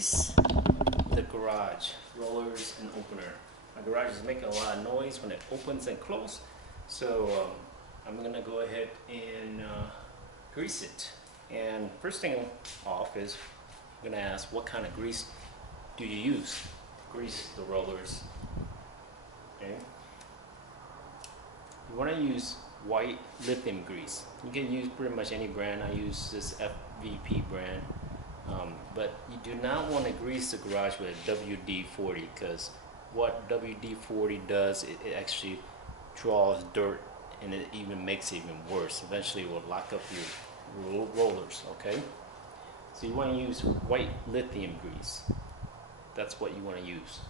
grease the garage rollers and opener. My garage is making a lot of noise when it opens and closes, so I'm gonna go ahead and grease it. And first thing off is I'm gonna ask, what kind of grease do you use to grease the rollers? Okay. You want to use white lithium grease. You can use pretty much any brand. I use this FVP brand, but you do not want to grease the garage with WD-40, because what WD-40 does, it actually draws dirt, and it even makes it even worse. Eventually it will lock up your rollers. Okay, so you want to use white lithium grease. That's what you want to use.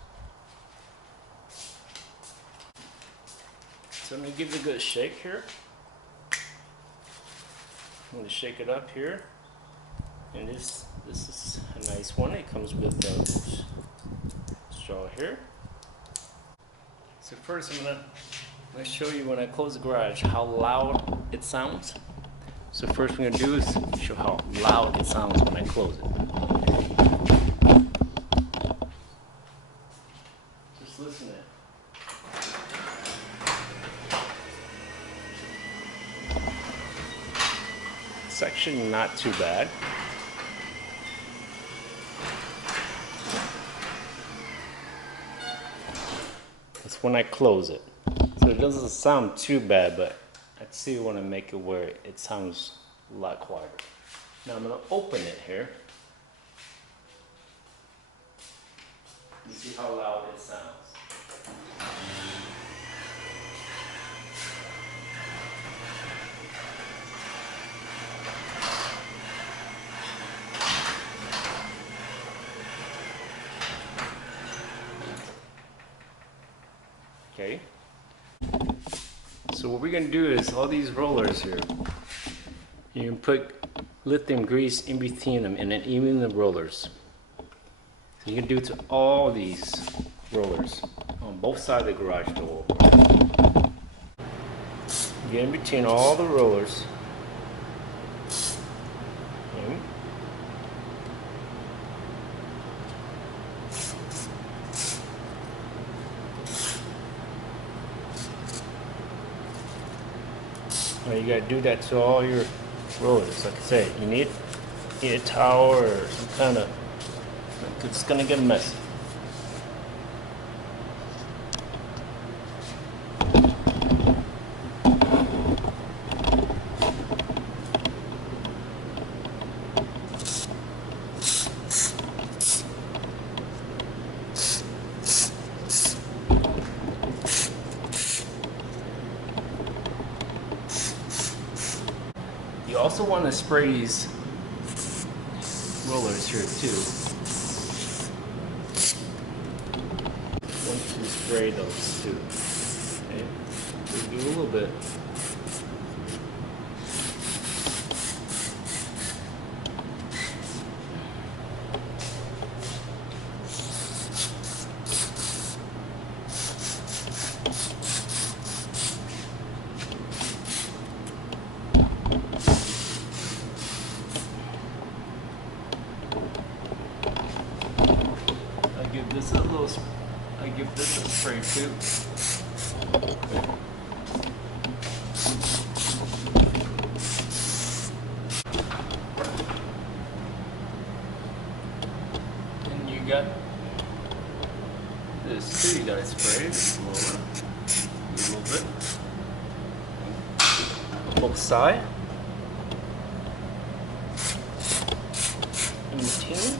So I'm going to give it a good shake here. I'm going to shake it up here. And this is a nice one. It comes with a straw here. So first I'm going to show you when I close the garage how loud it sounds. So first we're going to do is show how loud it sounds when I close it. Just listen to it. It's actually not too bad. It's when I close it. So it doesn't sound too bad, but I still want to make it where it sounds a lot quieter. Now I'm going to open it here. You see how loud it sounds. Okay, so what we're going to do is all these rollers here, you can put lithium grease in between them, and then even the rollers. So you can do it to all these rollers on both sides of the garage door. Get in between all the rollers. Okay. You gotta do that to all your rollers. Like I said, you need a towel or some kind of, it's gonna get messy. You also want to spray these rollers here too. Once you spray those too, okay, just do a little bit. I give this a spray too. And you got this too, you gotta spray it a little bit. Both sides. In between.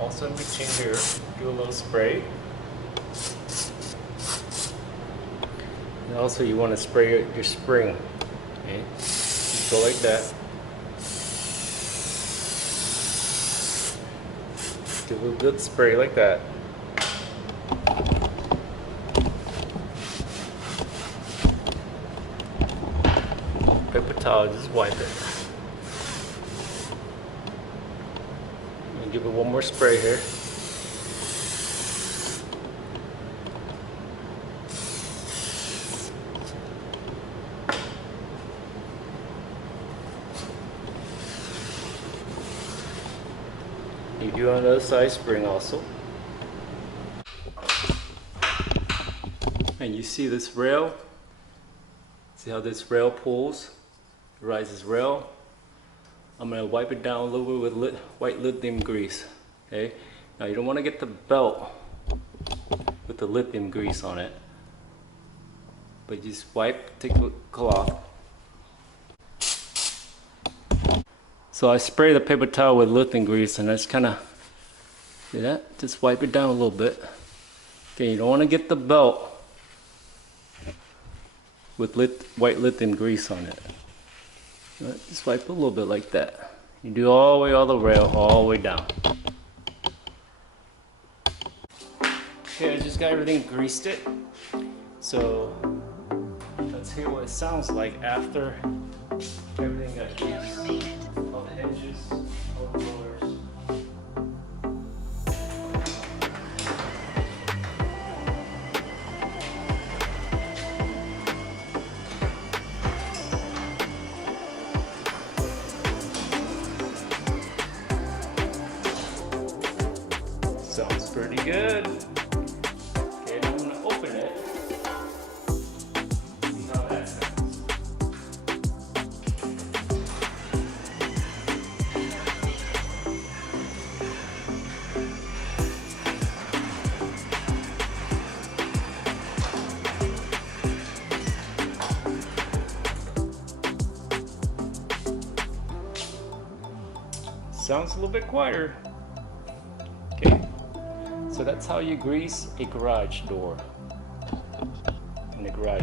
Also in between here, do a little spray. And also you want to spray your spring. Okay? Just go like that. Give a good spray like that. Paper towel, just wipe it. give it one more spray here. You do on the other side spring also. And you see this rail? See how this rail pulls? It rises rail. I'm gonna wipe it down a little bit with white lithium grease. Okay? Now you don't want to get the belt with the lithium grease on it. But just wipe, take a cloth. So I spray the paper towel with lithium grease and I just kind of, see that? Just wipe it down a little bit. Okay, you don't want to get the belt with white lithium grease on it. Just wipe a little bit like that. You do all the rail, all the way down. Okay, I just got everything greased it. So let's hear what it sounds like after everything got greased. All the edges, all the rollers. Sounds pretty good. Okay, now I'm gonna open it. See how that sounds. Sounds a little bit quieter. Okay. So that's how you grease a garage door in the garage.